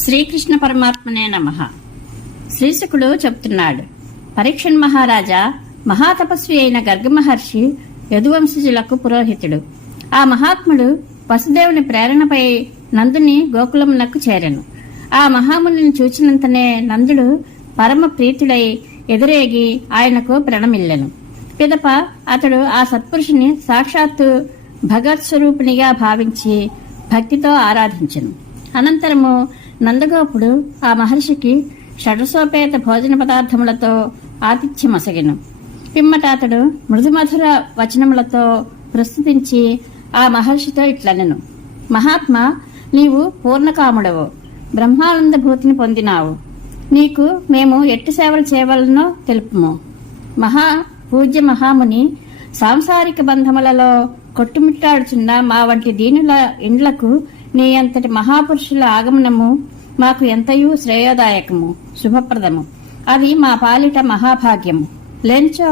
శ్రీకృష్ణ పరమాత్మనే నమః. శ్రీశుకుడు చెప్తున్నాడు, పరీక్షన్ మహారాజా, మహాతపస్వి అయిన గర్గ మహర్షి యదువంశజులకు పురోహితుడు. ఆ మహాత్ముడు వసుదేవుని ప్రేరణపై నందుని గోకులమునకు చేరెను. ఆ మహామునిని చూచినంతనే నందుడు పరమ ప్రీతుడై ఎదురేగి ఆయనకు ప్రణమిల్లెను. పిదప అతడు ఆ సత్పురుషుని సాక్షాత్తు భగవత్ స్వరూపిణిగా భావించి భక్తితో ఆరాధించెను. అనంతరము నందగోపుడు ఆ మహర్షికి షడ్రసోపేత భోజన పదార్థములతో ఆతిథ్యమొసగెను. పిమ్మట అతడు మృదుమధుర వచనములతో ప్రస్తుతించి ఆ మహర్షితో ఇట్లనెను: మహాత్మా, నీవు పూర్ణకాముడవు, బ్రహ్మానంద భూతిని పొందినావు. నీకు మేము ఎట్టి సేవలు చేయవలనో తెలుపుము. పూజ్య మహాముని, సాంసారిక బంధములలో కొట్టుమిట్టాడుచున్న మా వంటి దీనుల ఇండ్లకు నీ అంతటి మహాపురుషుల ఆగమనము మాకు ఎంతయూ శ్రేయోదాయకము, శుభప్రదము. అది మా పాలిట మహాభాగ్యము. లేనిచో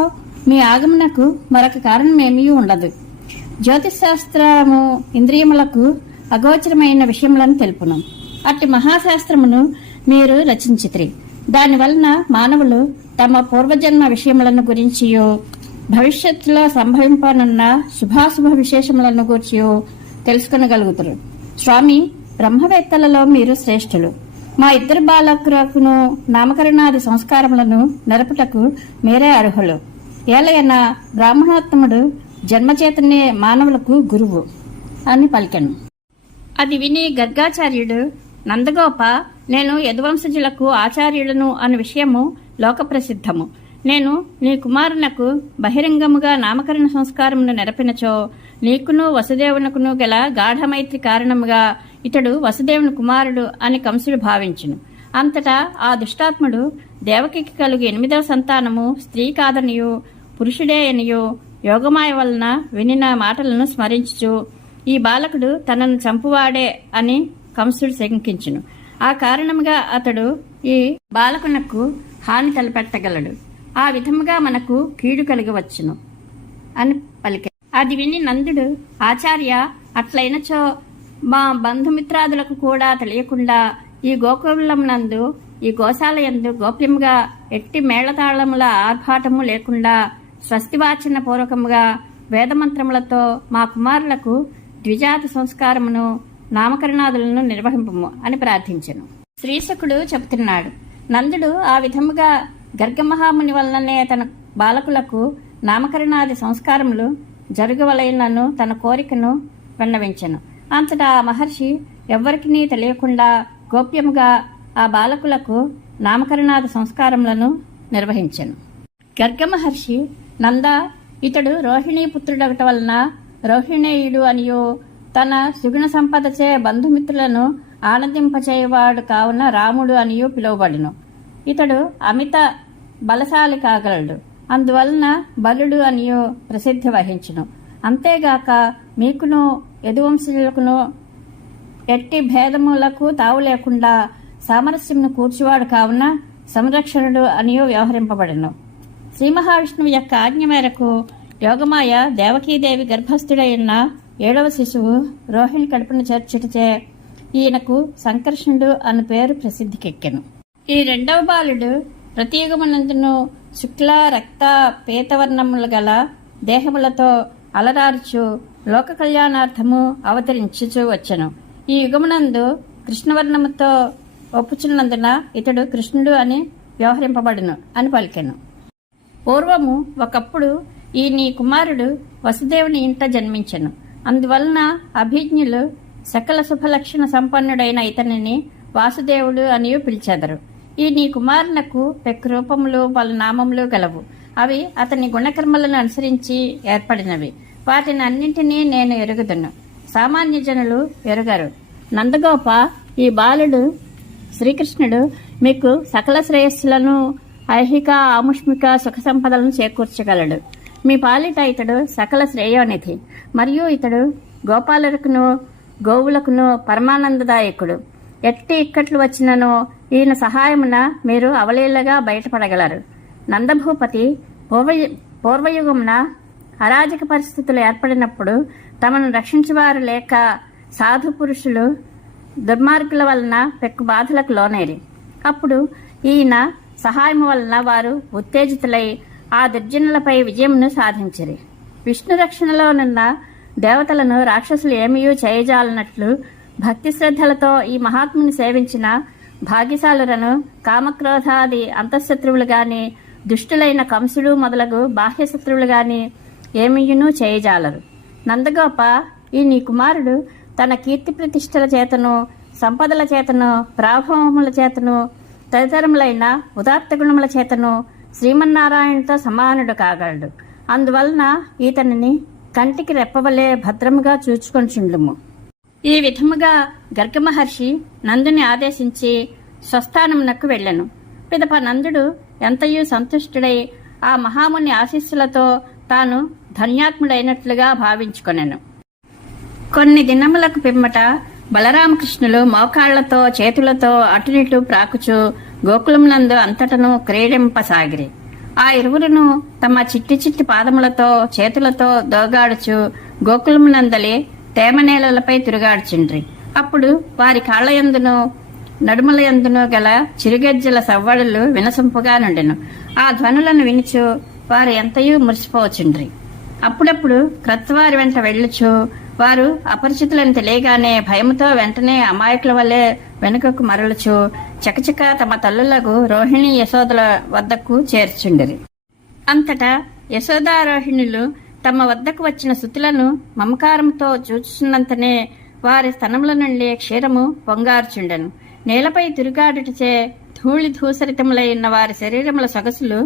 మీ ఆగమనకు మరొక కారణమేమీ ఉండదు. జ్యోతిశాస్త్రము ఇంద్రియములకు అగోచరమైన విషయములను తెలుపును. అట్టి మహాశాస్త్రమును మీరు రచించితిరి. దానివలన మానవులు తమ పూర్వజన్మ విషయములను గురించియో భవిష్యత్తులో సంభవింపనున్న శుభాశుభ విశేషములను గురించియో తెలుసుకొనగలుగుతారు. స్వామి, బ్రహ్మవేత్తలలో మీరు శ్రేష్ఠులు. మా ఇద్దరు బాలకులను నామకరణాది సంస్కారములను నెరపుటకు మీరే అర్హులు. ఏలయన బ్రాహ్మణోత్తముడు జన్మచేతనే మానవులకు గురువు అని పలికెను. అది విని గర్గాచార్యుడు, నందగోప, నేను యదువంశజులకు ఆచార్యులను అన్న విషయము లోకప్రసిద్ధము. నేను నీ కుమారునకు బహిరంగముగా నామకరణ సంస్కారమును నెరపినచో నీకును వసుదేవునకును గల గాఢమైత్రి కారణముగా ఇతడు వసుదేవుని కుమారుడు అని కంసుడు భావించును. అంతటా ఆ దుష్టాత్ముడు దేవకికి కలుగు 8వ సంతానము స్త్రీ కాదనియు పురుషుడే అనియు యోగమాయ వలన వినిన మాటలను స్మరించుచు ఈ బాలకుడు తనను చంపువాడే అని కంసుడు శంకించును. ఆ కారణముగా అతడు ఈ బాలకునకు హాని తలపెట్టగలడు. ఆ విధముగా మనకు కీడు కలిగవచ్చును అని పలికే. అది విని నందుడు, ఆచార్య, అట్లయినచో మా బంధుమిత్రాదులకు కూడా తెలియకుండా ఈ గోకులమునందు ఈ గోశాలయందు గోప్యముగా ఎట్టి మేళతాళముల ఆర్భాటము లేకుండా స్వస్తివాచన పూర్వకముగా వేదమంత్రములతో మా కుమారులకు ద్విజాత సంస్కారమును నామకరణాదులను నిర్వహింపము అని ప్రార్థించెను. శ్రీశుకుడు చెబుతున్నాడు, నందుడు ఆ విధముగా గర్గమహాముని వలననే తన బాలకులకు నామకరణాది సంస్కారములు జరుగవలైనను తన కోరికను విన్నవించెను. అంతటా ఆ మహర్షి ఎవ్వరికీ తెలియకుండా గోప్యముగా ఆ బాలకులకు నామకరణాది సంస్కారములను నిర్వహించెను. గర్గమహర్షి, నంద, ఇతడు రోహిణీ పుత్రుడగట వలన రోహిణేయుడు అనియో తన సుగుణ సంపదచే బంధుమిత్రులను ఆనందింపచేయవాడు కావున రాముడు అనియు పిలువబడును. ఇతడు అమిత బలశాలి కాగలడు, అందువలన బలుడు అనియు ప్రసిద్ధి వహించును. అంతేగాక మీకును యదువంశులకును ఎట్టి భేదములకు తావు లేకుండా సామరస్యమును కూర్చువాడు కావున సంరక్షణుడు అనియు వ్యవహరింపబడును. శ్రీ మహావిష్ణువు యొక్క ఆజ్ఞ మేరకు యోగమాయ దేవకీదేవి గర్భస్థుడైన 7వ శిశువు రోహిణి కడుపును చేర్చుటచే ఈయనకు సంకర్షణుడు అను పేరు ప్రసిద్ధికెక్కెను. ఈ 2వ బాలుడు ప్రతియుగమునందును శుక్ల రక్త పీతవర్ణములు గల దేహములతో అలరారుచు లోక కళ్యాణార్థము అవతరించుచూ వచ్చెను. ఈ యుగమునందు కృష్ణవర్ణముతో ఒప్పుచున్నందున ఇతడు కృష్ణుడు అని వ్యవహరింపబడును అని పలికెను. పూర్వము ఒకప్పుడు ఈ నీ కుమారుడు వసుదేవుని ఇంట జన్మించెను. అందువలన అభిజ్ఞులు సకల శుభలక్షణ సంపన్నుడైన ఇతనిని వాసుదేవుడు అని పిలిచెదరు. ఈ నీ కుమారునకు పెక్కు రూపములు పలు నామములు గలవు. అవి అతని గుణకర్మలను అనుసరించి ఏర్పడినవి. వాటిని అన్నింటినీ నేను ఎరుగుదును, సామాన్య జనులు ఎరుగరు. నందగోప, ఈ బాలుడు శ్రీకృష్ణుడు మీకు సకల శ్రేయస్సులను ఐహిక ఆముష్మిక సుఖ సంపదలను చేకూర్చగలడు. మీ పాలిట ఇతడు సకల శ్రేయోనిధి. మరియు ఇతడు గోపాలులకును గోవులకును పరమానందదాయకుడు. ఎట్టి ఇక్కట్లు వచ్చిననో ఈయన సహాయమున మీరు అవలీలగా బయటపడగలరు. నందభూపతి, పూర్వయుగమున అరాజక పరిస్థితులు ఏర్పడినప్పుడు తమను రక్షించేవారు లేక సాధు పురుషులు దుర్మార్గుల వలన పెక్కు బాధలకు లోనేరి. అప్పుడు ఈయన సహాయం వలన వారు ఉత్తేజితులై ఆ దుర్జనులపై విజయమును సాధించిరి. విష్ణు రక్షణలోనున్న దేవతలను రాక్షసులు ఏమీ చేయజాలనట్లు భక్తి శ్రద్ధలతో ఈ మహాత్ముని సేవించిన భాగ్యశాలురను కామక్రోధాది అంతఃశత్రువులు గాని, దుష్టులైన కంసుడు మొదలగు బాహ్య శత్రువులు గాని ఏమీయును చేయజాలరు. నందగోప, ఈ నీ కుమారుడు తన కీర్తి ప్రతిష్టల చేతను, సంపదల చేతను, ప్రాభవముల చేతను, తదితరములైన ఉదాత్త గుణముల చేతను శ్రీమన్నారాయణతో సమానుడు కాగలడు. అందువలన ఈతనిని కంటికి రెప్పవలే భద్రముగా చూచుకొనిచుండుము. ఈ విధముగా గర్గ మహర్షి నందుని ఆదేశించి స్వస్థానమునకు వెళ్ళెను. పిదప నందుడు ఎంతయూ సంతుష్టుడై ఆ మహాముని ఆశీస్సులతో తాను ధన్యాత్ముడైనట్లుగా భావించుకొనెను. కొన్ని దినములకు పిమ్మట బలరామకృష్ణులు మోకాళ్లతో చేతులతో అటునిటు ప్రాకుచు గోకులమునందు అంతటను క్రీడింపసాగిరి. ఆ ఇరువురును తమ చిట్టి చిట్టి పాదములతో చేతులతో దోగాడుచు గోకులమునందలి తేమనేలలపై తిరుగాడుచుండ్రి. అప్పుడు వారి కాళ్లయందును నడుమలయందును గల చిరుగజ్జల సవ్వడులు వినసొంపుగా నుండెను. ఆ ధ్వనులను వినుచు వారు ఎంతయూ మురిసిపోచుండ్రి. అప్పుడప్పుడు క్రత్వారి వెంట వెళ్ళుచు వారు అపరిచితులను తెలియగానే భయముతో వెంటనే అమాయకుల వల్లే వెనుకకు మరలుచు చకచక తమ తల్లులకు రోహిణి యశోదల వద్దకు చేర్చుండిరి. అంతటా యశోదారోహిణులు తమ వద్దకు వచ్చిన సుతులను మమకారంతో చూచుచున్నంతనే వారి స్తనముల నుండి క్షీరము పొంగార్చుండెను. నేలపై తిరుగాడుటచే ధూళి ధూసరితములైన వారి శరీరముల సొగసులు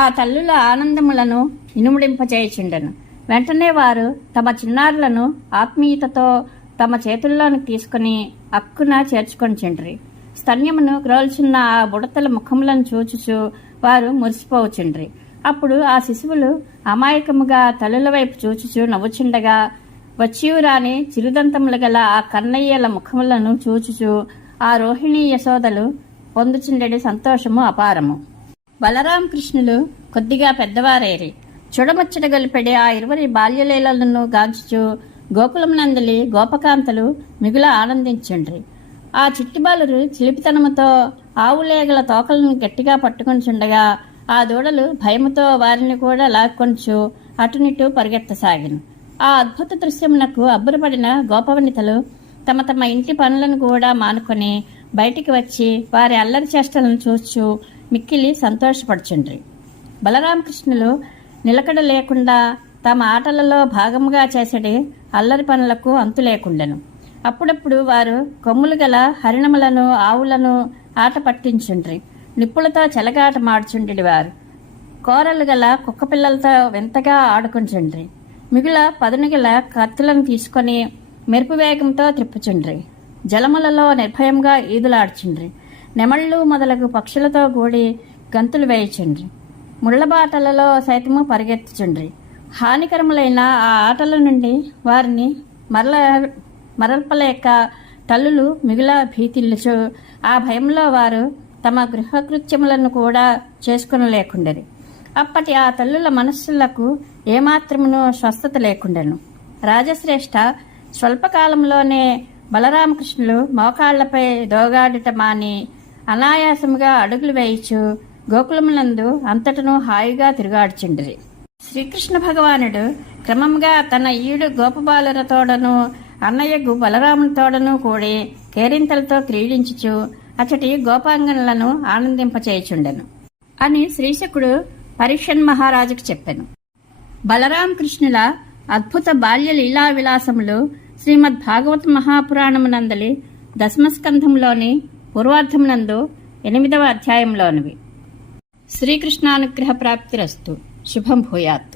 ఆ తల్లుల ఆనందములను ఇనుముడింపచేయుచుండెను. వెంటనే వారు తమ చిన్నారులను ఆత్మీయతతో తమ చేతుల్లోని తీసుకుని అక్కున చేర్చుకొనిచుండ్రి. స్తన్యమును గ్రోల్చున్న ఆ బుడతల ముఖములను చూచుచు వారు మురిసిపోవచుండ్రి. అప్పుడు ఆ శిశువులు అమాయకముగా తల్లుల వైపు చూచుచు నవ్వుచుండగా వచ్చియురాని చిరుదంతములు గల ఆ కన్నయ్యల ముఖములను చూచుచు ఆ రోహిణీ యశోదలు పొందుచుండెడి సంతోషము అపారము. బలరామకృష్ణులు కొద్దిగా పెద్దవారేరి చూడముచ్చట గొలిపెడి ఆ ఇరువురి బాల్యలీలలను గాంచుచు గోకులమునందలి గోపకాంతలు మిగుల ఆనందించుండ్రి. ఆ చిట్టిబాలురు చిలిపితనముతో ఆవులేగల తోకలను గట్టిగా పట్టుకొనిచుండగా ఆ దూడలు భయముతో వారిని కూడా లాక్కొంచు అటునిటు పరిగెత్తసాగిను. ఆ అద్భుత దృశ్యమునకు అబ్బురపడిన గోపవనితలు తమ తమ ఇంటి పనులను కూడా మానుకొని బయటికి వచ్చి వారి అల్లరి చేష్టలను చూచు మిక్కిలి సంతోషపడుచుండ్రి. బలరామకృష్ణులు నిలకడ లేకుండా తమ ఆటలలో భాగముగా చేసడి అల్లరి పనులకు అంతు లేకుండెను. అప్పుడప్పుడు వారు కొమ్ములు గల హరిణములను ఆవులను ఆట పట్టించుండ్రి. నిప్పులతో చెలగాట మాడుచుండి వారు కోరలు గల కుక్క పిల్లలతో వింతగా ఆడుకుంటుండ్రి. మిగుల పదునుగల కత్తులను తీసుకొని మెరుపు వేగంతో త్రిప్పుచుండ్రి. జలములలో నిర్భయంగా ఈదులాడుచుండ్రి. నెమళ్ళు మొదలగు పక్షులతో కూడి గంతులు వేయుచుండ్రి. ముళ్లబాటలలో సైతము పరిగెత్తుచుండ్రి. హానికరములైన ఆ ఆటల నుండి వారిని మరల్పలేక తల్లులు మిగుల భీతిల్లుచు ఆ భయంలో వారు తమ గృహకృత్యములను కూడా చేసుకునలేకుండెరి. అప్పటి ఆ తల్లుల మనస్సులకు ఏమాత్రమును స్వస్థత లేకుండెను. రాజశ్రేష్ఠ స్వల్పకాలంలోనే బలరామకృష్ణులు మోకాళ్లపై దోగాడుట మాని అనాయాసముగా అడుగులు వేయిచు గోకులమునందు అంతటను హాయిగా తిరుగాడుచుండిరి. శ్రీకృష్ణ భగవానుడు క్రమంగా తన ఈడు గోపబాలురతోడను అన్నయ్యకు బలరామునితోడను కూడి కేరింతలతో క్రీడించుచు అచటి గోపాంగనులను ఆనందింపచేయుచుండెను అని శ్రీశకుడు పరీక్షన్ మహారాజుకు చెప్పెను. బలరామకృష్ణుల అద్భుత బాల్య లీలా విలాసములు శ్రీమద్ భాగవత మహాపురాణమునందలి దశమస్కంధంలోని పూర్వార్ధమునందు 8వ అధ్యాయంలోనివి. శ్రీకృష్ణానుగ్రహ ప్రాప్తిరస్తు. శుభం భూయాత్.